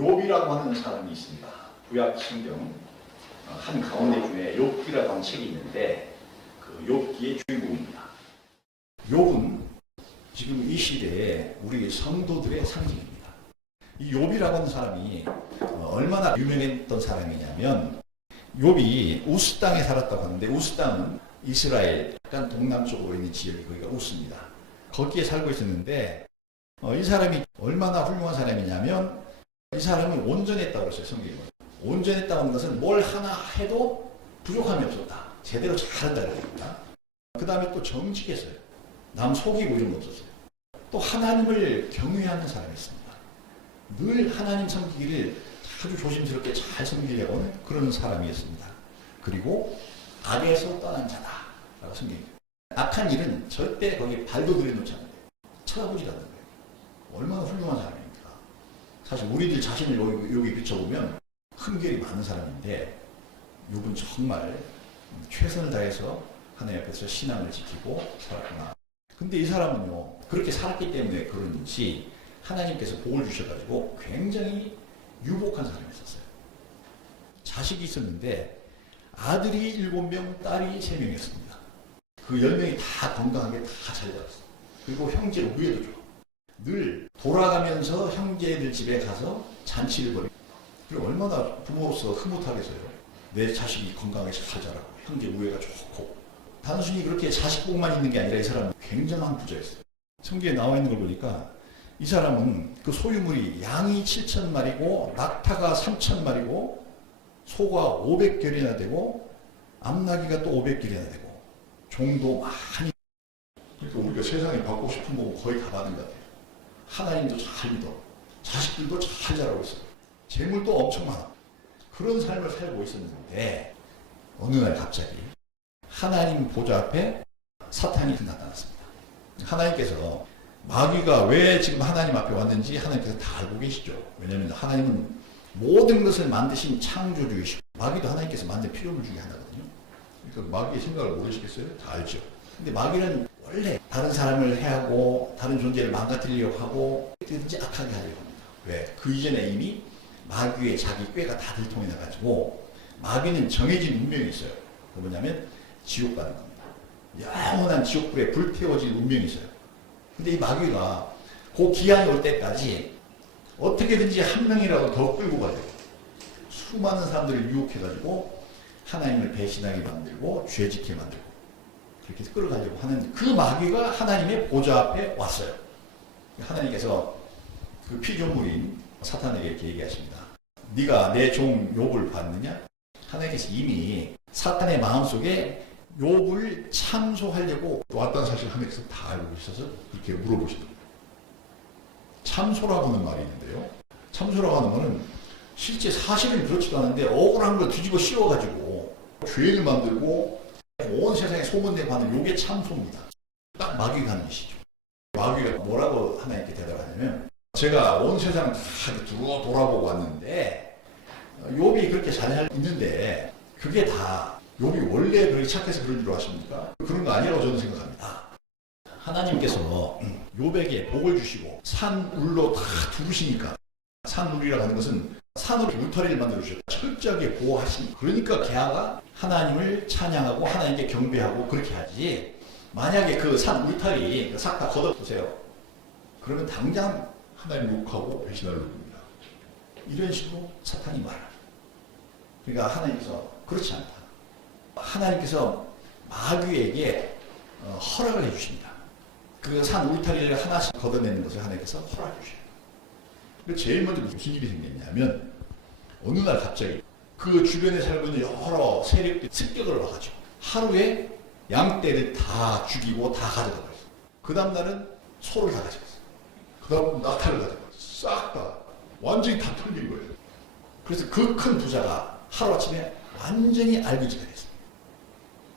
욥이라고 하는 사람이 있습니다. 구약 성경 한 가운데 중에 욥기라고 하는 책이 있는데 그 욥기의 주인공입니다. 욥은 지금 이 시대에 우리 성도들의 상징입니다. 이 욥이라고 하는 사람이 얼마나 유명했던 사람이냐면 욥이 우스 땅에 살았다고 하는데 우스 땅은 이스라엘 약간 동남쪽으로 있는 지역이 거기가 우스입니다. 거기에 살고 있었는데 이 사람이 얼마나 훌륭한 사람이냐면 이 사람이 온전했다고 했어요. 성경에. 온전했다고 하는 것은 뭘 하나 해도 부족함이 없었다. 제대로 잘한다는 겁니다. 그 다음에 또 정직했어요. 남 속이고 이런 거 없었어요. 또 하나님을 경외하는 사람이었습니다. 늘 하나님 섬기기를 아주 조심스럽게 잘 섬기려고 하는 그런 사람이었습니다. 그리고 악에서 떠난 자다라고 성경이. 악한 일은 절대 거기에 발도 들여놓지 않아요. 쳐다보지 않는 거예요. 얼마나 훌륭한 사람입니까? 사실 우리들 자신을 여기 비춰보면 흠결이 많은 사람인데 욥은 정말 최선을 다해서 하나님 앞에서 신앙을 지키고 살았구나. 근데 이 사람은요, 그렇게 살았기 때문에 그런지 하나님께서 복을 주셔가지고 굉장히 유복한 사람이었어요. 자식이 있었는데 아들이 7명, 딸이 3명이었습니다. 그 10명이 다 건강하게 다 잘 자랐어요. 그리고 형제 우애도 좋아. 늘 돌아가면서 형제들 집에 가서 잔치를 벌이고, 그리고 얼마나 부모로서 흐뭇하겠어요. 내 자식이 건강하게 잘 자라고 형제 우애가 좋고. 단순히 그렇게 자식복만 있는 게 아니라 이 사람은 굉장한 부자였어요. 성경에 나와 있는 걸 보니까 이 사람은 그 소유물이 양이 7,000마리고 낙타가 3,000마리고 소가 500결이나 되고 암나귀가 또 500결이나 되고 종도 많이. 그러니까 우리가 세상에 받고 싶은 거 거의 다 받은 것 같아요. 하나님도 잘 믿어. 자식들도 잘 자라고 있어요. 재물도 엄청 많아. 그런 삶을 살고 있었는데 어느 날 갑자기 하나님 보좌 앞에 사탄이 나타났습니다. 하나님께서 마귀가 왜 지금 하나님 앞에 왔는지 하나님께서 다 알고 계시죠. 왜냐하면 하나님은 모든 것을 만드신 창조주이시고 마귀도 하나님께서 만든 피조물 중에 하나거든요. 그러니까 마귀의 생각을 모르시겠어요? 다 알죠. 근데 마귀는 원래 다른 사람을 해하고 다른 존재를 망가뜨리려고 하고 어떻게든지 악하게 하려고 합니다. 왜? 그 이전에 이미 마귀의 자기 꾀가 다 들통이 나가지고 마귀는 정해진 운명이 있어요. 그 뭐냐면 지옥 가는 겁니다. 영원한 지옥불에 불태워질 운명이 있어요. 근데 이 마귀가 그 기한이 올 때까지 어떻게든지 한 명이라도 더 끌고 가려고 수많은 사람들을 유혹해가지고 하나님을 배신하게 만들고 죄짓게 만들고 그렇게 끌어가려고 하는 그 마귀가 하나님의 보좌 앞에 왔어요. 하나님께서 그 피조물인 사탄에게 이렇게 얘기하십니다. 네가 내 종 욥을 봤느냐? 하나님께서 이미 사탄의 마음속에 욥을 참소하려고 왔다는 사실 하나님께서 다 알고 계셔서 그렇게 물어보시는 거예요. 참소라고 하는 말이 있는데요. 참소라고 하는 거는 실제 사실은 그렇지도 않은데 억울한 걸 뒤집어 씌워가지고 죄를 만들고 온 세상에 소문내고 하는 요게 참소입니다. 딱 마귀가 하는 짓이죠. 마귀가 뭐라고 하나님께 대답하냐면 제가 온 세상을 다 돌아보고 왔는데 욥이 그렇게 잘 있는데 그게 다 욥이 원래 그렇게 착해서 그런 줄 아십니까? 그런 거 아니라고 저는 생각합니다. 하나님께서 욥에게 복을 주시고 산울로 다 두르시니까 산울이라고 하는 것은 산으로 울타리를 만들어 주셨다. 철저하게 보호하시니 그러니까 개하가 하나님을 찬양하고 하나님께 경배하고 그렇게 하지. 만약에 그 산 울타리 싹 다 걷어보세요. 그러면 당장 하나님 욕하고 배신할 놈입니다. 이런 식으로 사탄이 말합니다. 그러니까 하나님께서 그렇지 않다. 하나님께서 마귀에게 허락을 해주십니다. 그 산 울타리를 하나씩 걷어내는 것을 하나님께서 허락해 주셔요. 제일 먼저 무슨 일이 생겼냐면 어느 날 갑자기 그 주변에 살고 있는 여러 세력들이 습격을 와가지고 하루에 양떼를 다 죽이고 다 가져가 버렸어요. 그 다음 날은 소를 다 가져갔어요. 그 다음 낙타를 가져갔어요. 싹 다 완전히 다 털린 거예요. 그래서 그 큰 부자가 하루아침에 완전히 알기지가 됐어요.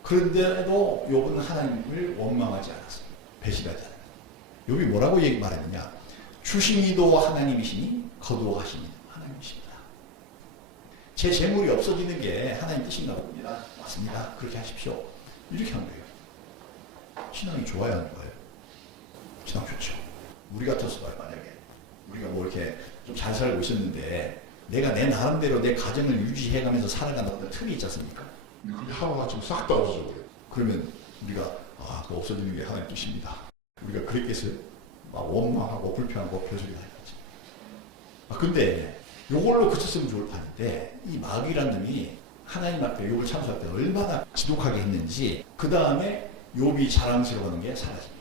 그런데도 욥은 하나님을 원망하지 않았어요. 배신하지 않았어요. 욥이 뭐라고 말했느냐? 주시니도 하나님이시니 거두어가시니 하나님이십니다. 제 재물이 없어지는 게 하나님 뜻인가 봅니다. 맞습니다. 그렇게 하십시오. 이렇게 한 거예요. 신앙이 좋아야 하는 거예요. 신앙 좋죠. 우리 같았어요. 만약에 우리가 뭐 이렇게 좀 잘 살고 있었는데 내가 내 나름대로 내 가정을 유지해가면서 살아가는 어떤 틈이 있지 않습니까? 그게 하루아침에 싹 다 없어져. 그러면 우리가 그 없어지는 게 하나님 뜻입니다. 우리가 그랬겠어요? 막 원망하고 불평하고 별소리 다 했지. 근데 요걸로 그쳤으면 좋을 판인데 이 마귀란 놈이 하나님 앞에 욥을 참수할 때 얼마나 지독하게 했는지 그 다음에 욥이 자랑스러워하는 게 사라집니다.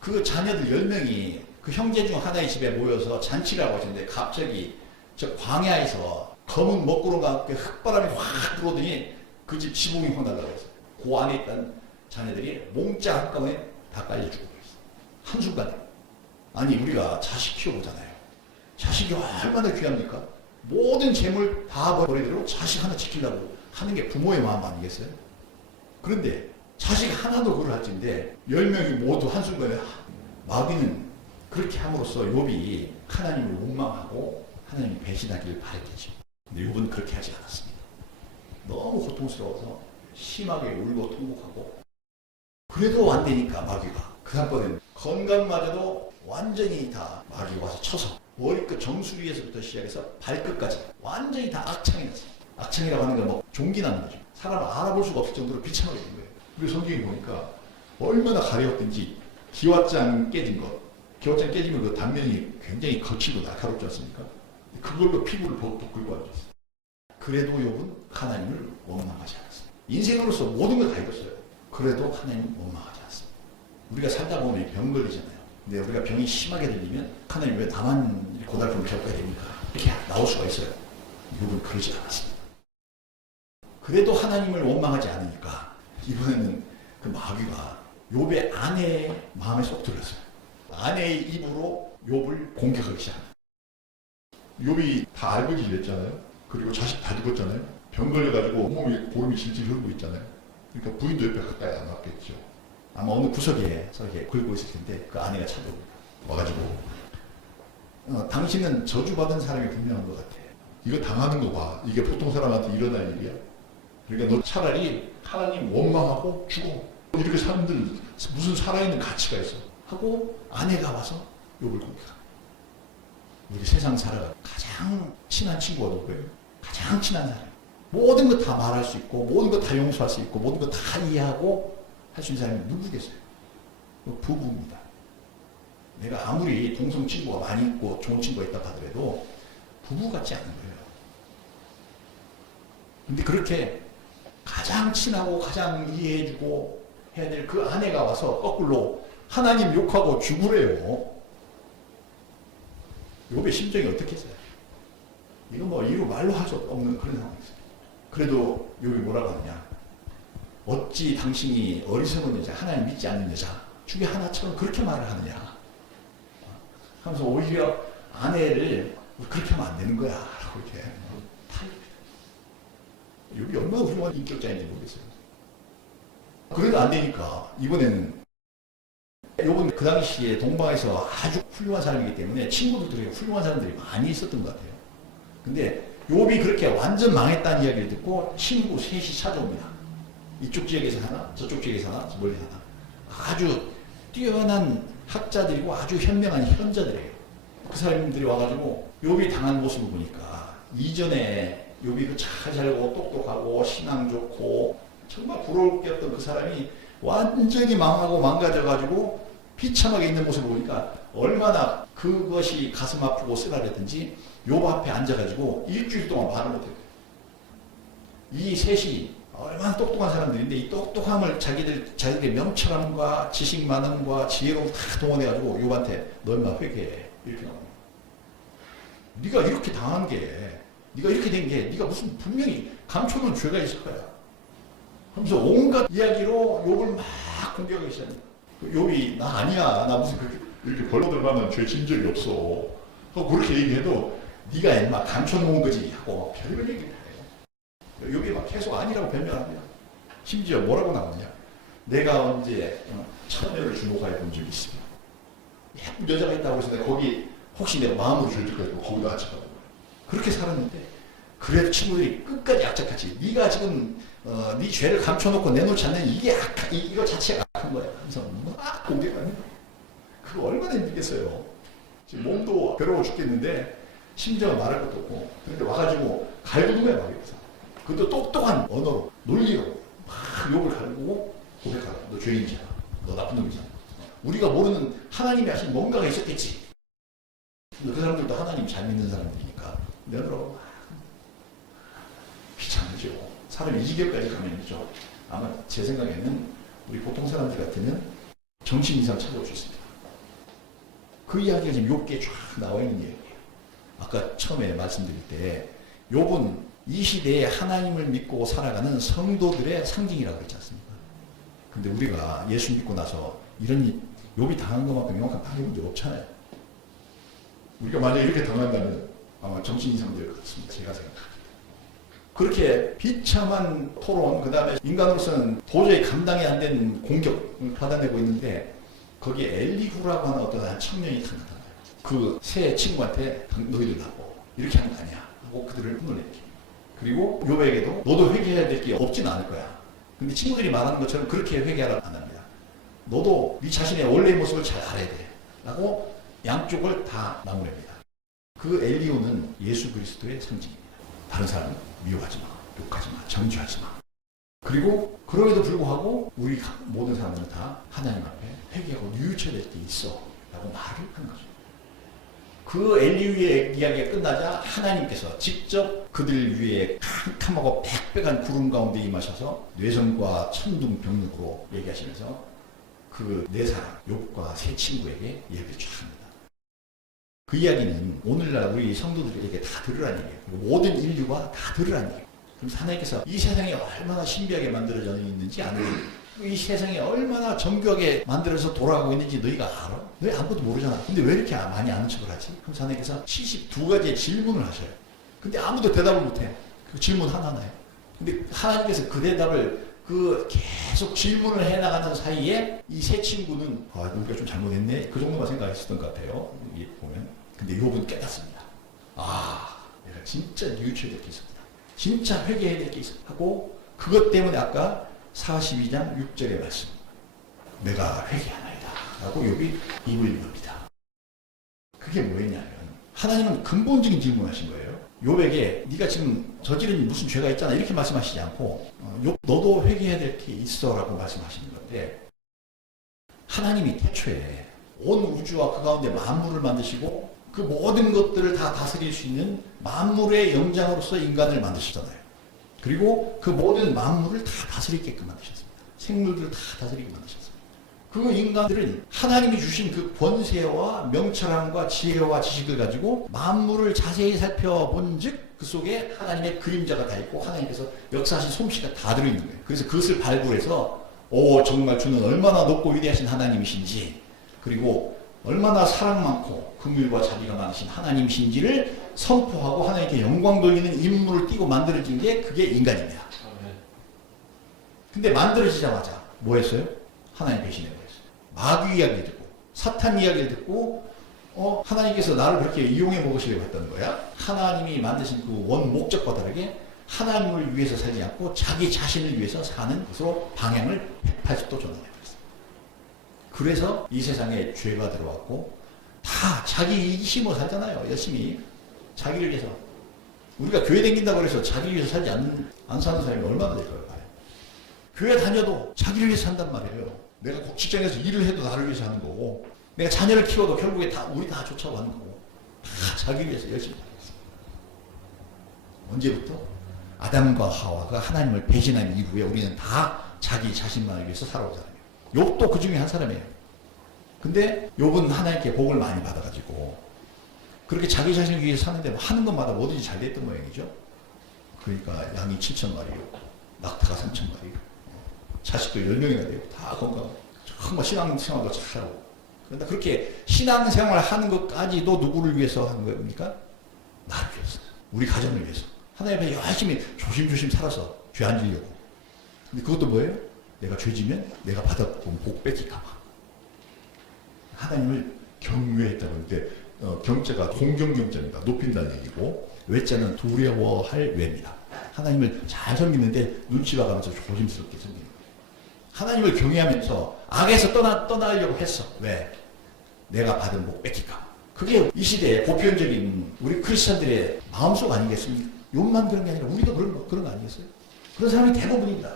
그 자녀들 10명이 그 형제 중 하나의 집에 모여서 잔치를 하고 있는데 갑자기 저 광야에서 검은 먹구름과 함께 흙바람이 확 들어오더니 그 집 지붕이 확 날아갔어요. 그 안에 있던 자녀들이 몽짜 한꺼번에 다 깔려 죽어버렸어요. 한순간에. 아니 우리가 자식 키워보잖아요. 자식이 얼마나 귀합니까? 모든 재물 다 버리도록 자식 하나 지키려고 하는 게 부모의 마음 아니겠어요? 그런데 자식 하나도 그걸 할진데 10명이 모두 한순간에 마귀는 그렇게 함으로써 욥이 하나님을 원망하고 하나님이 배신하기를 바랬겠죠. 근데 욥은 그렇게 하지 않았습니다. 너무 고통스러워서 심하게 울고 통곡하고 그래도 안 되니까 마귀가 그 다음번에는 건강마저도 완전히 다 마귀가 와서 쳐서 머리끝 정수리에서부터 시작해서 발끝까지 완전히 다 악창이 났어요. 악창이라고 하는 건 뭐 종기나는 거죠. 사람을 알아볼 수가 없을 정도로 비참하게 된 거예요. 그리고 성경에 보니까 얼마나 가려웠든지 기왓장 깨진 것. 기왓장 깨지면 그 단면이 굉장히 거칠고 날카롭지 않습니까? 그걸로 피부를 벅벅 긁고 앉았어요. 그래도 욥은 하나님을 원망하지 않았어요. 인생으로서 모든 걸 다 잃었어요. 그래도 하나님을 원망하지 않았어요. 우리가 살다 보면 병 걸리잖아요. 근데 우리가 병이 심하게 들리면 하나님 왜 나만 고달픔을 겪어야 됩니까? 이렇게 나올 수가 있어요. 욥은 그러지 않았습니다. 그래도 하나님을 원망하지 않으니까 이번에는 그 마귀가 욥의 아내의 마음에 쏙 들었어요. 아내의 입으로 욥을 공격하기 시작합니다. 욥이 다 알거지 이랬잖아요. 그리고 자식 다 죽었잖아요. 병 걸려가지고 온몸이 고름이 질질 흐르고 있잖아요. 그러니까 부인도 옆에 가까이 안 왔겠죠. 아마 어느 구석에서 이렇게 긁고 있을 텐데 그 아내가 찾아옵니다. 와가지고 당신은 저주받은 사람이 분명한 것 같아. 이거 당하는 거 봐. 이게 보통 사람한테 일어날 일이야. 그러니까 너 차라리 하나님 원망하고 죽어. 이렇게 사람들 무슨 살아있는 가치가 있어. 하고 아내가 와서 욥을 공격합니다. 우리 세상 살아가 가장 친한 친구가 누구예요? 가장 친한 사람. 모든 것 다 말할 수 있고 모든 것 다 용서할 수 있고 모든 것 다 이해하고 할 수 있는 사람이 누구겠어요? 부부입니다. 내가 아무리 동성 친구가 많이 있고 좋은 친구가 있다 하더라도 부부 같지 않은 거예요. 근데 그렇게 가장 친하고 가장 이해해주고 해야 될 그 아내가 와서 거꾸로 하나님 욕하고 죽으래요. 욥의 심정이 어떻겠어요? 이건 뭐 이루 말로 할 수 없는 그런 상황이었어요. 그래도 욥이 뭐라고 하느냐? 어찌 당신이 어리석은 여자, 하나님 믿지 않는 여자 중에 하나처럼 그렇게 말을 하느냐? 하면서 오히려 아내를 그렇게 하면 안 되는 거야. 라고 이렇게 욥이 얼마나 훌륭한 인격자인지 모르겠어요. 그래도 안 되니까 이번에는 욥은 그 당시에 동방에서 아주 훌륭한 사람이기 때문에 친구들이 훌륭한 사람들이 많이 있었던 것 같아요. 근데 욥이 그렇게 완전 망했다는 이야기를 듣고 친구 셋이 찾아옵니다. 이쪽 지역에서 하나, 저쪽 지역에서 하나, 멀리 하나. 아주 뛰어난 학자들이고 아주 현명한 현자들이에요. 그 사람들이 와가지고 욥이 당한 모습을 보니까 이전에 욥이 그 잘 살고 똑똑하고 신앙 좋고 정말 부러울 게 없던 그 사람이 완전히 망하고 망가져가지고 비참하게 있는 모습을 보니까 얼마나 그것이 가슴 아프고 쓰라렸든지 욥 앞에 앉아가지고 일주일 동안 말을 못했대요. 이 셋이 얼마나 똑똑한 사람들인데 이 똑똑함을 자기들의 명철함과 지식 많음과 지혜로 다 동원해가지고 욥한테 너 얼마 회개해 이렇게 나옵니다. 네가 이렇게 당한 게 네가 이렇게 된 게 네가 무슨 분명히 감춰놓은 죄가 있을 거야 하면서 온갖 이야기로 욥을 막 공격하기 시작합니다. 욥이 나 아니야 나 무슨 그렇게 이렇게 벌거들 만난 죄 진 적이 없어. 그렇게 얘기해도 네가 인마 감춰놓은 거지 하고 별별 얘기를 해요. 욥이 막 계속 아니라고 변명합니다. 심지어 뭐라고 나오냐? 내가 언제 처녀를 주목하여 본 적이 있습니다. 예쁜 여자가 있다고 해서 내가 거기 혹시 내가 마음으로 줄지까지 거기다 앉혀가고 그렇게 살았는데 그래도 친구들이 끝까지 악착같이 네가 지금 네 죄를 감춰놓고 내놓지 않는 이게 이거 자체가 악한 거야. 그래서 막 공격합니다. 그거 얼마나 힘들겠어요. 지금 몸도 괴로워 죽겠는데 심정은 말할 것도 없고 그런데 와가지고 갈구는 거야 말이야. 그것도 똑똑한 언어로 논리로 막 욕을 갈구고 고백하라. 너 죄인이야. 너 나쁜 놈이잖아. 우리가 모르는 하나님이 하신 뭔가가 있었겠지. 근데 그 사람들도 하나님 잘 믿는 사람들이니까 내들어 귀찮으죠. 사람이 이 지경까지 가면이죠. 아마 제 생각에는 우리 보통 사람들 같으면 정신 이상 찾아올 수 있습니다. 그 이야기가 지금 욥기에 쫙 나와 있는 이야기예요. 아까 처음에 말씀드릴 때 욥은 이 시대에 하나님을 믿고 살아가는 성도들의 상징이라고 그랬지 않습니까? 근데 우리가 예수 믿고 나서 이런 욥이 당한 것만큼 명확한 당해본 적 없잖아요. 우리가 만약에 이렇게 당한다면 아마 정신 이상 될 것 같습니다. 제가 생각합니다. 그렇게 비참한 토론, 그 다음에 인간으로서는 도저히 감당이 안 되는 공격을 받아내고 있는데 거기에 엘리후라고 하는 어떤 한 청년이 탄다는 거예요. 그 새 친구한테 너희들 나고 이렇게 하는 거 아니야 하고 그들을 혼내게. 그리고 욥에게도 너도 회개해야 될 게 없진 않을 거야. 근데 친구들이 말하는 것처럼 그렇게 회개하라 안 합니다. 너도 네 자신의 원래의 모습을 잘 알아야 돼 라고 양쪽을 다 나무랍니다. 그 엘리후는 예수 그리스도의 상징입니다. 다른 사람은 미워하지 마, 욕하지 마, 정죄하지 마. 그리고 그럼에도 불구하고 우리 모든 사람들은 다 하나님 앞에 회개하고 뉘우쳐야 될 게 있어 라고 말을 하는 거죠. 그 엘리후의 이야기가 끝나자 하나님께서 직접 그들 위에 캄캄하고 백백한 구름 가운데 임하셔서 뇌성과 천둥병력으로 얘기하시면서 그 네 사람, 욥과 세 친구에게 얘기를 쫙 합니다. 그 이야기는 오늘날 우리 성도들에게 다 들으라는 얘기예요. 모든 인류가 다 들으라는 얘기예요. 그럼 하나님께서 이 세상이 얼마나 신비하게 만들어져 있는지 아는 이 세상이 얼마나 정교하게 만들어서 돌아가고 있는지 너희가 알아? 너희 아무것도 모르잖아. 근데 왜 이렇게 많이 아는 척을 하지? 그럼 하나님께서 72가지의 질문을 하셔요. 근데 아무도 대답을 못해. 그 질문 하나하나에. 근데 하나님께서 그 대답을 계속 질문을 해나가는 사이에 이 세 친구는 우리가 좀 잘못했네. 그 정도만 생각했었던 것 같아요. 이게 보면. 근데 욥은 깨닫습니다. 내가 진짜 뉘우쳐야 될 게 있었구나. 진짜 회개해야 될 게 있었다. 하고 그것 때문에 아까 42장 6절의 말씀. 내가 회개하나이다. 라고 욥이 입을 겁니다. 그게 뭐였냐면 하나님은 근본적인 질문을 하신 거예요. 욥에게 네가 지금 저지른 무슨 죄가 있잖아 이렇게 말씀하시지 않고 욥 너도 회개해야 될 게 있어 라고 말씀하시는 건데 하나님이 태초에 온 우주와 그 가운데 만물을 만드시고 그 모든 것들을 다 다스릴 수 있는 만물의 영장으로서 인간을 만드셨잖아요. 그리고 그 모든 만물을 다 다스리게끔 만드셨습니다. 생물들을 다 다스리게 만드셨습니다. 그 인간들은 하나님이 주신 그 권세와 명철함과 지혜와 지식을 가지고 만물을 자세히 살펴본 즉 그 속에 하나님의 그림자가 다 있고 하나님께서 역사하신 솜씨가 다 들어있는 거예요. 그래서 그것을 발굴해서 정말 주는 얼마나 높고 위대하신 하나님이신지 그리고 얼마나 사랑 많고 긍휼과 자비가 많으신 하나님이신지를 선포하고 하나님께 영광 돌리는 인물을 띄고 만들어진 게 그게 인간입니다. 근데 만들어지자마자 뭐 했어요? 하나님 배신해버렸어요. 마귀 이야기를 듣고 사탄 이야기를 듣고 하나님께서 나를 그렇게 이용해 먹으시려고 했다는 거야. 하나님이 만드신 그 원 목적과 다르게 하나님을 위해서 살지 않고 자기 자신을 위해서 사는 것으로 방향을 180도 전환해버렸어요. 그래서 이 세상에 죄가 들어왔고 다 자기 힘으로 살잖아요. 열심히 자기를 위해서. 우리가 교회 다닌다고 해서 자기를 위해서 살지 안 사는 사람이 얼마나 될까요? 교회 다녀도 자기를 위해서 산단 말이에요. 내가 직장에서 일을 해도 나를 위해서 하는 거고 내가 자녀를 키워도 결국에 우리 다 쫓아가는 거고 다 자기를 위해서 열심히 하는 거예요. 언제부터? 아담과 하와가 하나님을 배신한 이후에 우리는 다 자기 자신만을 위해서 살아온 사람이에요. 욥도 그 중에 한 사람이에요. 근데 욥은 하나님께 복을 많이 받아가지고 그렇게 자기 자신을 위해서 사는데 하는 것마다 뭐든지 잘 됐던 모양이죠. 그러니까 양이 7,000마리요. 낙타가 3,000마리. 자식도 10명이나 되고 다 건강하고 정말 신앙생활도 잘하고 그런데 그렇게 신앙생활 하는 것까지도 누구를 위해서 하는 겁니까? 나를 위해서. 우리 가정을 위해서. 하나님 앞에 열심히 조심조심 살아서 죄 안 지려고. 근데 그것도 뭐예요? 내가 죄 지면 내가 받아본 복 뺏길까 봐. 하나님을 경외했다고 하는데 경자가 공경경자입니다. 높인다는 얘기고 외자는 두려워할 외입니다. 하나님을 잘 섬기는데 눈치 봐가면서 조심스럽게 섬기는 거예요. 하나님을 경외하면서 악에서 떠나려고 했어. 왜? 내가 받은 복 뺏길까. 그게 이 시대의 보편적인 우리 크리스천들의 마음속 아니겠습니까? 욥만 그런 게 아니라 우리도 그런 거 아니겠어요? 그런 사람이 대부분입니다.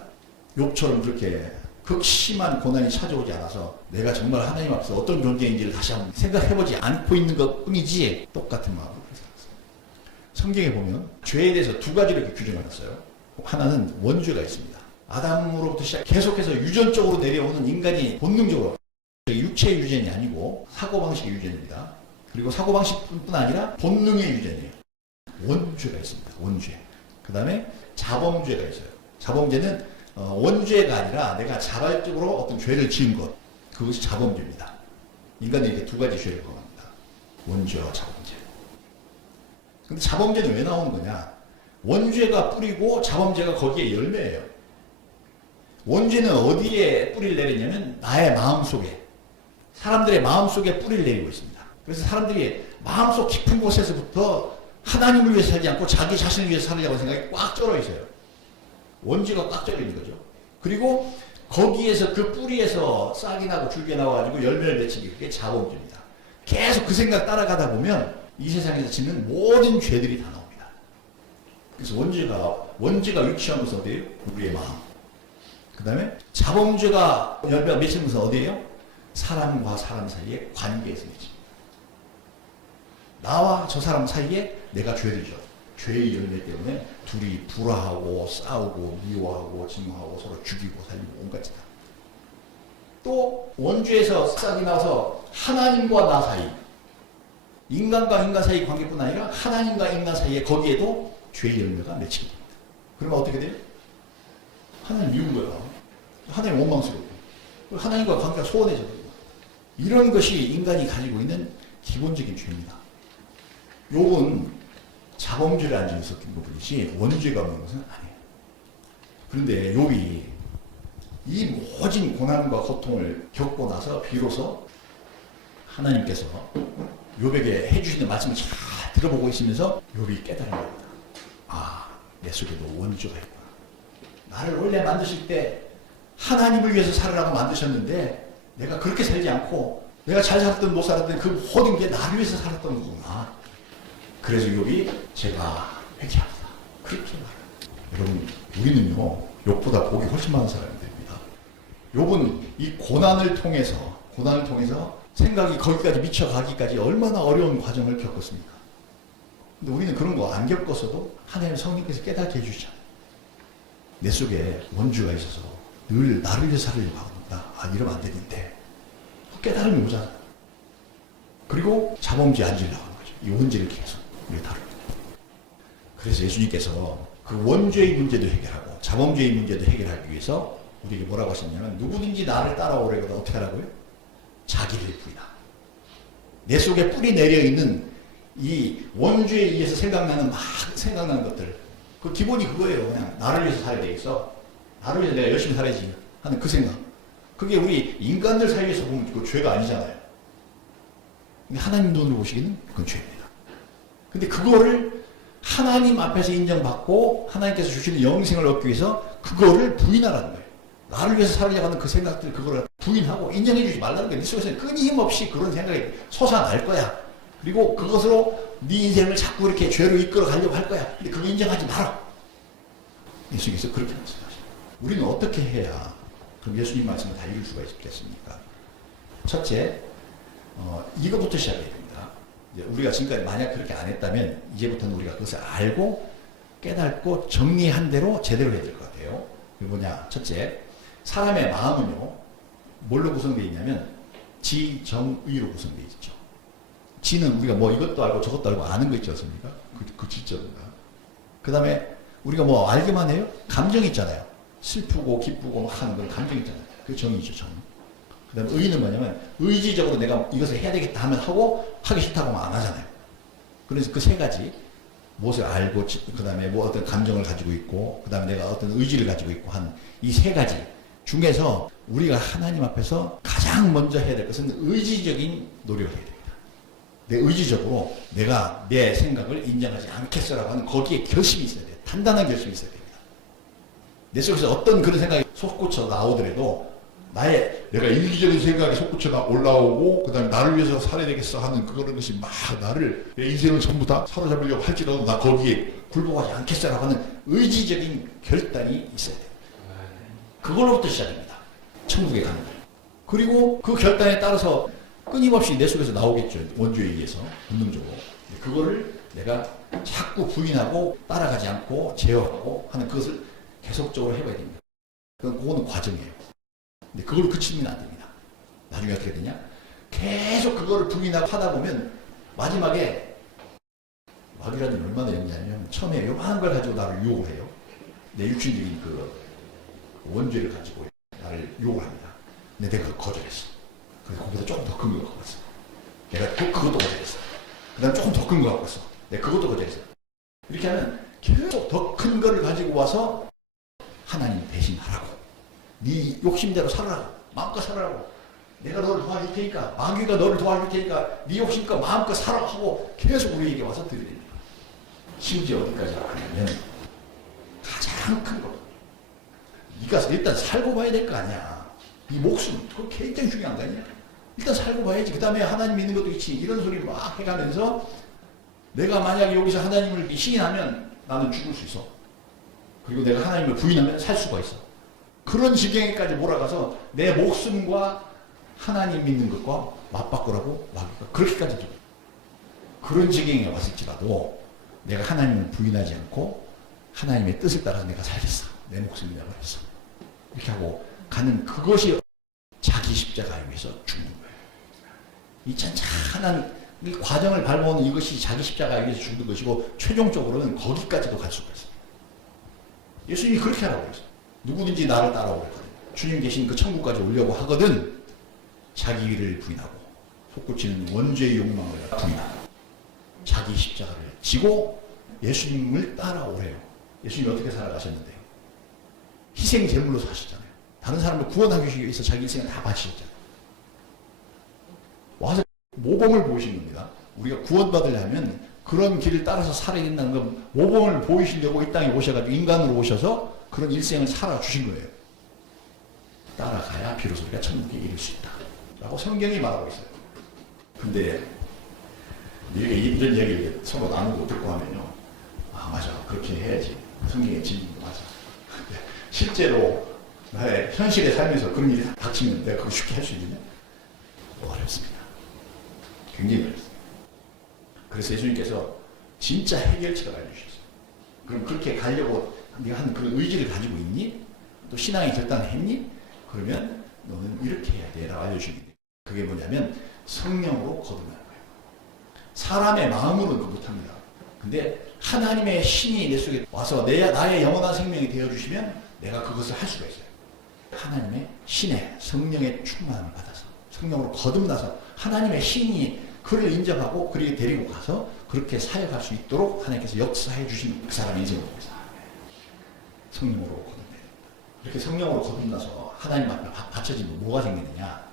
욥처럼 그렇게 극심한 고난이 찾아오지 않아서 내가 정말 하나님 앞에서 어떤 존재인지를 다시 한번 생각해보지 않고 있는 것 뿐이지 똑같은 마음으로 살았어요. 성경에 보면 죄에 대해서 두 가지로 이렇게 규정해놨어요. 하나는 원죄가 있습니다. 아담으로부터 시작 계속해서 유전적으로 내려오는 인간이 본능적으로 육체의 유전이 아니고 사고방식의 유전입니다. 그리고 사고방식뿐 아니라 본능의 유전이에요. 원죄가 있습니다. 원죄. 그 다음에 자범죄가 있어요. 자범죄는 원죄가 아니라 내가 자발적으로 어떤 죄를 지은 것. 그것이 자범죄입니다. 인간은 이렇게 두 가지 죄를 범합니다. 원죄와 자범죄. 근데 자범죄는 왜 나오는 거냐? 원죄가 뿌리고 자범죄가 거기에 열매예요. 원죄는 어디에 뿌리를 내리냐면 나의 마음속에, 사람들의 마음속에 뿌리를 내리고 있습니다. 그래서 사람들이 마음속 깊은 곳에서부터 하나님을 위해서 살지 않고 자기 자신을 위해서 살려고 생각이 꽉 쩔어 있어요. 원죄가 꽉 쩔어 있는 거죠. 그리고 거기에서 그 뿌리에서 싹이 나고 줄기 나와가지고 열매를 맺히기, 그게 자범죄입니다. 계속 그 생각 따라가다 보면 이 세상에서 짓는 모든 죄들이 다 나옵니다. 그래서 원죄가 위치한 것은 어디예요? 우리의 마음. 그 다음에 자범죄가 열매가 맺히는 것은 어디예요? 사람과 사람 사이의 관계에서 맺힙니다. 나와 저 사람 사이에 내가 죄를 져. 죄의 열매 때문에 둘이 불화하고 싸우고 미워하고 증오하고 서로 죽이고 살리고 온갖 짓. 또 원죄에서 싹이 나서 하나님과 나 사이, 인간과 인간 사이 관계뿐 아니라 하나님과 인간 사이에 거기에도 죄의 열매가 맺히게 됩니다. 그러면 어떻게 돼요? 하나님 미운 거야. 하나님 원망스럽고 하나님과 관계가 소원해져 버려요. 이런 것이 인간이 가지고 있는 기본적인 죄입니다. 욥은 자범죄를 안 지어서 낀 부분이지 원죄가 없는 것은 아니에요. 그런데 욥이 이 모진 고난과 고통을 겪고 나서 비로소 하나님께서 욥에게 해주시는 말씀을 잘 들어보고 있으면서 욥이 깨달은 겁니다. 아, 내 속에도 원죄가 있구나. 나를 원래 만드실 때 하나님을 위해서 살으라고 만드셨는데 내가 그렇게 살지 않고 내가 잘 살았든 못 살았든 그 모든 게 나를 위해서 살았던 거구나. 그래서 욥이 제가 회개합니다. 그렇게 말해요. 여러분, 우리는요, 욥보다 복이 훨씬 많은 사람들입니다. 욥은 이 고난을 통해서 생각이 거기까지 미쳐가기까지 얼마나 어려운 과정을 겪었습니까? 근데 우리는 그런 거 안 겪었어도 하나님 성령께서 깨닫게 해주잖아요. 내 속에 원죄가 있어서 늘 나를 위해서 살려고 합니다. 아, 이러면 안 되는데. 깨달음이 오잖아요. 그리고 자범죄 안 지려고 하는 거죠. 이 원죄를 계속 우리가 다룹니다. 그래서 예수님께서 그 원죄의 문제도 해결하고 자범죄의 문제도 해결하기 위해서 우리에게 뭐라고 하셨냐면 누구든지 나를 따라오려거든 어떻게 하라고요? 자기를 부인하라. 내 속에 뿌리 내려있는 이 원죄에 의해서 생각나는 것들, 그 기본이 그거예요. 그냥 나를 위해서 살아야 되겠어. 나를 위해서 내가 열심히 살아야지 하는 그 생각. 그게 우리 인간들 사이에서 보면 그 죄가 아니잖아요. 근데 하나님 눈으로 보시기에는 그건 죄입니다. 근데 그거를 하나님 앞에서 인정받고 하나님께서 주시는 영생을 얻기 위해서 그거를 부인하라는 거예요. 나를 위해서 살려고 하는 그 생각들 그거를 부인하고 인정해 주지 말라는 거예요. 네 속에서는 끊임없이 그런 생각이 솟아날 거야. 그리고 그것으로 네 인생을 자꾸 이렇게 죄로 이끌어 가려고 할 거야. 근데 그거 인정하지 마라. 예수님께서 그렇게 말씀하십니다. 우리는 어떻게 해야 그럼 예수님 말씀을 다 이룰 수가 있겠습니까? 첫째, 이거부터 시작해야 됩니다. 우리가 지금까지 만약 그렇게 안 했다면 이제부터는 우리가 그것을 알고 깨닫고 정리한 대로 제대로 해야 될 것 같아요. 그게 뭐냐? 첫째, 사람의 마음은요, 뭘로 구성되어 있냐면 지정의로 구성되어 있죠. 지는 우리가 뭐 이것도 알고 저것도 알고 아는 거 있지 않습니까? 그 지적인가. 그 다음에 우리가 뭐 알기만 해요? 감정이 있잖아요. 슬프고 기쁘고 하는 건 감정 있잖아요. 그게 정의죠, 정. 그 다음에 의는 뭐냐면 의지적으로 내가 이것을 해야 되겠다 하면 하고 하기 싫다고 하면 안 하잖아요. 그래서 그 세 가지 무엇을 알고 그 다음에 뭐 어떤 감정을 가지고 있고 그 다음에 내가 어떤 의지를 가지고 있고 한 이 세 가지 중에서 우리가 하나님 앞에서 가장 먼저 해야 될 것은 의지적인 노력을 해야 됩니다. 내 의지적으로 내가 내 생각을 인정하지 않겠어라고 하는 거기에 결심이 있어야 돼요. 단단한 결심이 있어야 됩니다. 내 속에서 어떤 그런 생각이 솟구쳐 나오더라도 내가 일기적인 생각이 솟구쳐 올라오고 그다음에 나를 위해서 살아야 되겠어 하는 그런 것이 막 나를 내 인생을 전부 다 사로잡으려고 할지라도 나 거기에 굴복하지 않겠어라고 하는 의지적인 결단이 있어야 돼요. 그걸로부터 시작입니다. 천국에 가는 거. 그리고 그 결단에 따라서 끊임없이 내 속에서 나오겠죠. 원조에 의해서 본능적으로. 그거를 내가 자꾸 부인하고 따라가지 않고 제어하고 하는 그것을 계속적으로 해봐야 됩니다. 그거는 과정이에요. 근데 그걸로 그치면 안 됩니다. 나중에 어떻게 되냐? 계속 그거를 부인하고 하다 보면 마지막에 마귀라는 얼마나 연냐면 처음에 요만한 걸 가지고 나를 유혹을 해요. 내 육신적인 그 원죄를 가지고 나를 유혹을 합니다. 근데 내가 그걸 거절했어. 그래서 거기서 조금 더 큰 걸 갖고 왔어. 내가 또 그것도 거절했어. 그 다음 조금 더 큰 거 갖고 왔어. 내가 그것도 거절했어. 이렇게 하면 계속 더 큰 거를 가지고 와서 하나님 대신하라고. 네 욕심대로 살아라. 마음껏 살아라고. 내가 너를 도와줄 테니까, 마귀가 너를 도와줄 테니까 네 욕심껏 마음껏 살아 하고 계속 우리에게 와서 들이댑니다. 심지어 어디까지 하냐면 가장 큰 거. 네가 일단 살고 봐야 될 거 아니야. 네 목숨, 그거 굉장히 중요한 거 아니야. 일단 살고 봐야지. 그 다음에 하나님 믿는 것도 있지. 이런 소리 막 해가면서 내가 만약에 여기서 하나님을 시인하면 나는 죽을 수 있어. 그리고 내가 하나님을 부인하면 살 수가 있어. 그런 지경에까지 몰아가서 내 목숨과 하나님 믿는 것과 맞바꾸라고 마귀가 그렇게까지 줘. 그런 지경에 왔을지라도 내가 하나님을 부인하지 않고 하나님의 뜻을 따라서 내가 살겠어. 내 목숨을 내버렸어. 이렇게 하고 가는 그것이 자기 십자가에 위해서 죽는 거예요. 이 찬찬한 이 과정을 밟아오는 이것이 자기 십자가에 위해서 죽는 것이고 최종적으로는 거기까지도 갈 수가 있어요. 예수님이 그렇게 하라고 그랬어요. 누구든지 나를 따라오거든. 주님 계신 그 천국까지 오려고 하거든 자기 일을 부인하고 솟구치는 원죄의 욕망을 부인하고 자기 십자가를 지고 예수님을 따라오래요. 예수님이 어떻게 살아가셨는데요? 희생 제물로 사셨잖아요. 다른 사람을 구원하기 위해서 자기 인생을 다 바치셨잖아요. 와서 모범을 보이신 겁니다. 우리가 구원받으려면 그런 길을 따라서 살아야 된다는 건 모범을 보이시려고 이 땅에 오셔가지고 인간으로 오셔서 그런 일생을 살아주신 거예요. 따라가야 비로소 우리가 천국에 이를 수 있다. 라고 성경이 말하고 있어요. 근데 이런 이야기를 서로 나누고 듣고 하면요. 아 맞아. 그렇게 해야지. 성경의 진리도 맞아. 근데 실제로 나의 현실에 살면서 그런 일이 닥치면 내가 그걸 쉽게 할 수 있느냐? 어렵습니다. 굉장히 어렵습니다. 그래서 예수님께서 진짜 해결책을 알려주셨어요. 그럼 그렇게 가려고 네가 한 그런 의지를 가지고 있니? 또 신앙의 결단을 했니? 그러면 너는 이렇게 해야 돼 라고 알려주는데 그게 뭐냐면 성령으로 거듭나는 거예요. 사람의 마음으로는 그거 못합니다. 근데 하나님의 신이 내 속에 와서 나의 영원한 생명이 되어주시면 내가 그것을 할 수가 있어요. 하나님의 신의 성령의 충만함을 받아서 성령으로 거듭나서 하나님의 신이 그를 인정하고 그를 데리고 가서 그렇게 사역할 수 있도록 하나님께서 역사해 주신 그 사람의 인생을 보면서 성령으로 거듭내야 됩니다. 이렇게 성령으로 거듭나서 하나님 앞에 바쳐지면 뭐가 생기느냐?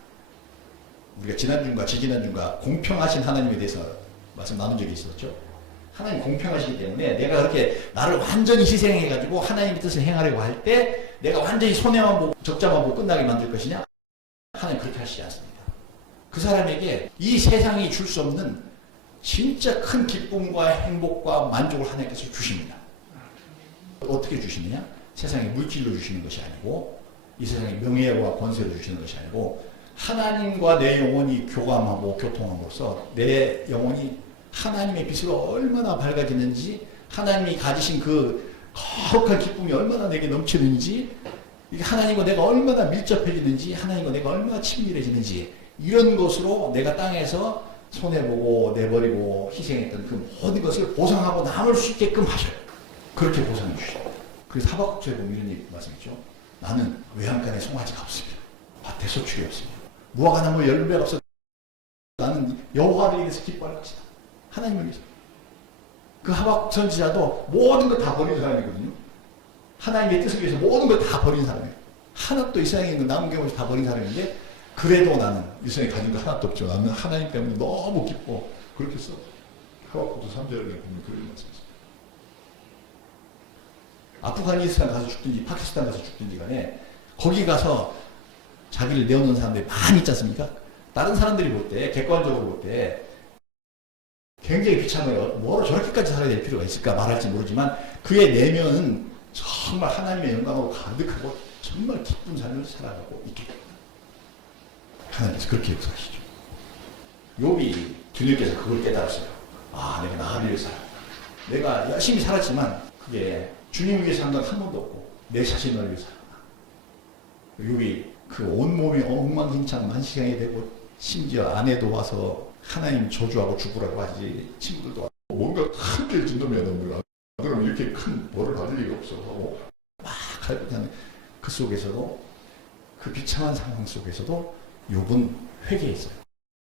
우리가 지난주인가 지지난주인가 공평하신 하나님에 대해서 말씀 나눈 적이 있었죠. 하나님 공평하시기 때문에 내가 그렇게 나를 완전히 희생해가지고 하나님의 뜻을 행하려고 할 때 내가 완전히 손해만 보고 적자만 보고 끝나게 만들 것이냐? 하나님 그렇게 하시지 않습니다. 그 사람에게 이 세상이 줄 수 없는 진짜 큰 기쁨과 행복과 만족을 하나님께서 주십니다. 어떻게 주시느냐? 세상의 물질로 주시는 것이 아니고 이 세상의 명예와 권세로 주시는 것이 아니고 하나님과 내 영혼이 교감하고 교통함으로써 내 영혼이 하나님의 빛으로 얼마나 밝아지는지 하나님이 가지신 그 거룩한 기쁨이 얼마나 내게 넘치는지 하나님과 내가 얼마나 밀접해지는지 하나님과 내가 얼마나 친밀해지는지 이런 것으로 내가 땅에서 손해보고 내버리고 희생했던 그 모든 것을 보상하고 남을 수 있게끔 하셔요. 그렇게 보상해 주시죠. 그래서 하박국서에 보면 이런 얘기 말씀했죠. 나는 외양간에 송아지가 없으며 밭에 소출이 없으며 무화과 나무 열매가 없어 나는 여호와를 위해서 기뻐할 것이다. 하나님을 위해서. 그 하박국 선지자도 모든 걸 다 버린 사람이거든요. 하나님의 뜻을 위해서 모든 걸 다 버린 사람이에요. 하나도 이 세상에 있는 남은 게 없이 다 버린 사람인데 그래도 나는 이 세상에 가진 거 하나도 없죠. 나는 하나님 때문에 너무 기뻐. 그렇게 써. 하박국도 3절에 보면 그런 말씀이죠. 아프가니스탄 가서 죽든지 파키스탄 가서 죽든지 간에 거기 가서 자기를 내어놓는 사람들이 많이 있지 않습니까? 다른 사람들이 볼 때, 객관적으로 볼 때 굉장히 비참해요. 뭐로 저렇게까지 살아야 될 필요가 있을까 말할지 모르지만 그의 내면은 정말 하나님의 영광으로 가득하고 정말 기쁜 삶을 살아가고 있게 됩니다. 하나님께서 그렇게 역사하시죠. 욥이 주님께서 그걸 깨달았어요. 아, 내가 나를 위해서 살았다. 내가 열심히 살았지만 그게 주님을 위해서 한 건 한 번도 없고 내 자신을 위해서 살았다. 욥이 그 온몸이 엉망진창 만시장이 되고 심지어 아내도 와서 하나님 저주하고 죽으라고 하지, 친구들도 뭔가 큰 죄를 진동해야 됩니다. 그럼 이렇게 큰 벌을 받을 리가 없어 하고 막 갈구하는 그 속에서도, 그 비참한 상황 속에서도 욥은 회개했어요.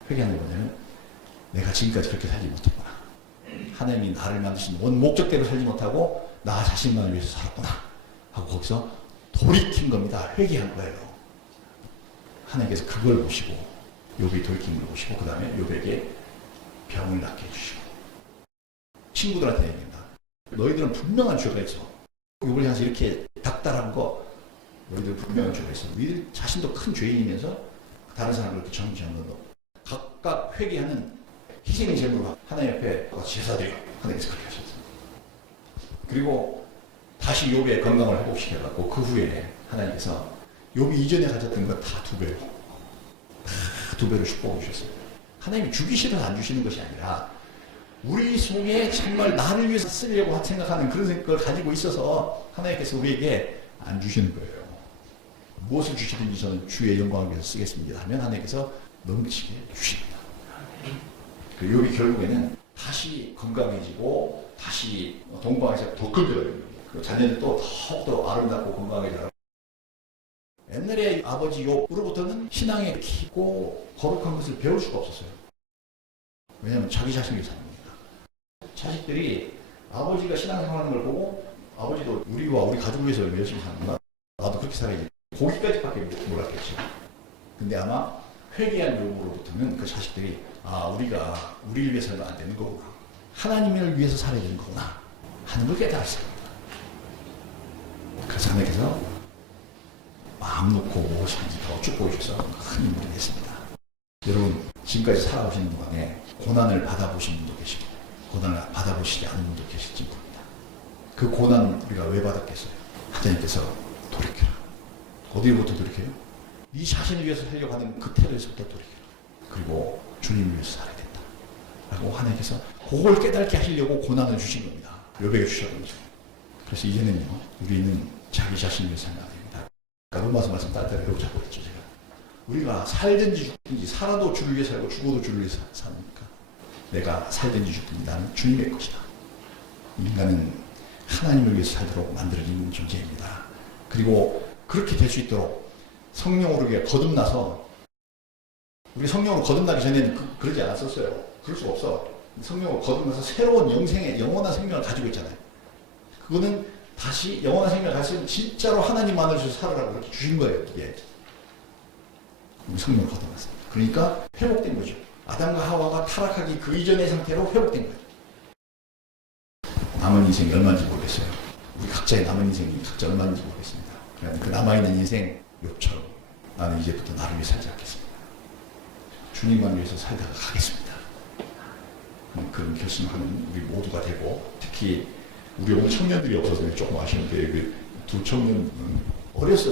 회개하는 게 뭐냐면 내가 지금까지 그렇게 살지 못했구나. 하나님이 나를 만드신 원 목적대로 살지 못하고 나 자신만을 위해서 살았구나 하고 거기서 돌이킨 겁니다. 회개한 거예요. 하나님께서 그걸 보시고 욥이 돌이킴을 보시고 그 다음에 욥에게 병을 낫게 해주시고 친구들한테 얘기합니다. 너희들은 분명한 죄가 있어. 욥을 향해서 이렇게 닥달한 거, 너희들 분명한 죄가 있어. 너희들 자신도 큰 죄인이면서 다른 사람을 그렇게 정죄하는 너. 각각 회개하는 희생의 제물로 하나님 앞에 제사드려. 하나님께서 그렇게 하셨어요. 그리고 다시 욥의 건강을 회복시켜갖고 그 후에 하나님께서 욥이 이전에 가졌던 것 다 2배로, 다 2배로 축복해 주셨어요. 하나님이 주기 싫어서 안 주시는 것이 아니라 우리 속에 정말 나를 위해서 쓰려고 생각하는 그런 생각을 가지고 있어서 하나님께서 우리에게 안 주시는 거예요. 무엇을 주시든지 저는 주의 영광을 위해서 쓰겠습니다 하면 하나님께서 넘치게 주십니다. 그 욥이 결국에는 다시 건강해지고 다시 동방에서 더 크게 됩니다. 그 자녀들도 더욱더 아름답고 건강하게 자라고. 옛날에 아버지 욥으로부터는 신앙에 깊고 거룩한 것을 배울 수가 없었어요. 왜냐하면 자기 자신을 사는 거니까. 자식들이 아버지가 신앙생활하는 걸 보고 아버지도 우리와 우리 가족을 위해서 열심히 사는구나. 나도 그렇게 살아야지. 거기까지밖에 몰랐겠죠. 근데 아마 회개한 욥으로부터는 그 자식들이 아, 우리가 우리를 위해서는 안 되는 거구나. 하나님을 위해서 살아야 되는 거구나 하는 걸 깨달았어요. 그래서 하나님께서 마음 놓고 더 축복해 주셔서 큰 인물이 됐습니다. 여러분, 지금까지 살아오시는 동안에 고난을 받아보신 분도 계시고 고난을 받아보시지 않은 분도 계실지 모릅니다. 그 고난은 우리가 왜 받았겠어요? 하나님께서 돌이켜라. 어디로부터 돌이켜요? 네 자신을 위해서 살려고 하는 그 태도에서부터 돌이켜라. 그리고 주님을 위해서 살아야 된다 라고 하나님께서 그걸 깨닫게 하시려고 고난을 주신 겁니다. 욥에게 주셨던 거죠. 그래서 이제는요, 우리는 자기 자신을 위해서 살면 안 됩니다. 로마서 말씀 따뜻하게 배우자고 했죠. 제가 우리가 살든지 죽든지 살아도 주를 위해 살고 죽어도 주를 위해 사니까 내가 살든지 죽든지 나는 주님의 것이다. 인간은 하나님을 위해서 살도록 만들어진 존재입니다. 그리고 그렇게 될 수 있도록 성령으로 거듭나서, 우리 성령으로 거듭나기 전에는 그러지 않았었어요. 그럴 수가 없어. 성령으로 거듭나서 새로운 영원한 생명을 가지고 있잖아요. 그거는 다시 영원한 생명을 가지면 진짜로 하나님만을 위해서 살아라고 그렇게 주신 거예요. 이게 성령으로 거듭났어요. 그러니까 회복된 거죠. 아담과 하와가 타락하기 그 이전의 상태로 회복된 거예요. 남은 인생이 얼마인지 모르겠어요. 우리 각자의 남은 인생이 각자 얼마인지 모르겠습니다. 그 남아있는 인생 욥처럼 나는 이제부터 나를 위해 살지 않겠습니다. 주님만 위해서 살다가 가겠습니다. 그런 결심하는 우리 모두가 되고, 특히 우리 오늘 청년들이 없어서 조금 아쉬운데 그 두 청년은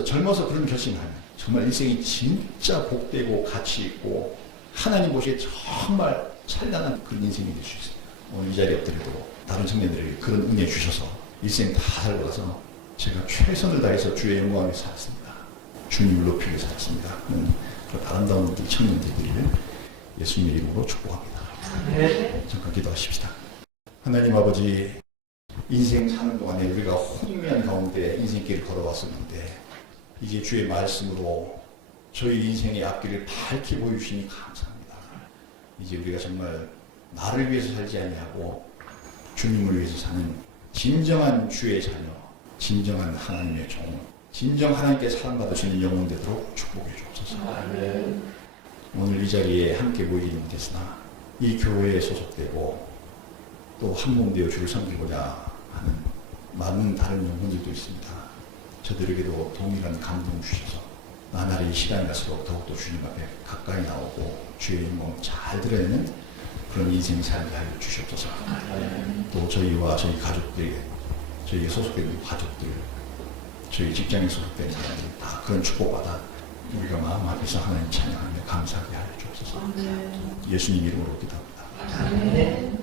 젊어서 그런 결심을 하면 정말 인생이 진짜 복되고 가치 있고 하나님 보시기에 정말 찬란한 그런 인생이 될 수 있습니다. 오늘 이 자리에 엎드려도 다른 청년들에게 그런 은혜 주셔서 일생 다 살고 나서 제가 최선을 다해서 주의 영광을 위해서 살았습니다. 주님을 높이기 위해서 살았습니다. 그 아름다운 우리 청년들을 예수님의 이름으로 축복합니다. 네. 잠깐 기도하십시다. 하나님 아버지, 인생 사는 동안에 우리가 혼미한 가운데 인생길을 걸어왔었는데 이제 주의 말씀으로 저희 인생의 앞길을 밝게 보여주시니 감사합니다. 이제 우리가 정말 나를 위해서 살지 아니하고 주님을 위해서 사는 진정한 주의 자녀, 진정한 하나님의 종, 진정 하나님께 사랑받으시는 영혼 되도록 축복해 주옵소서. 오늘 이 자리에 함께 모이기는 못했으나 이 교회에 소속되고 또 한 몸 되어 주를 섬기고자 하는 많은 다른 영혼들도 있습니다. 저들에게도 동일한 감동 주셔서 나날이 시간이 갈수록 더욱더 주님 앞에 가까이 나오고 주의 영광 잘 드러내는 그런 인생 삶을 하여 주시옵소서. 또 저희와 저희 가족들, 저희 소속된 가족들, 저희 직장에 소속된 사람들 다 그런 축복받아 우리가 마음 앞에서 하나님 찬양하며 감사하게 하여 주옵소서. 예수님 이름으로 기도합니다.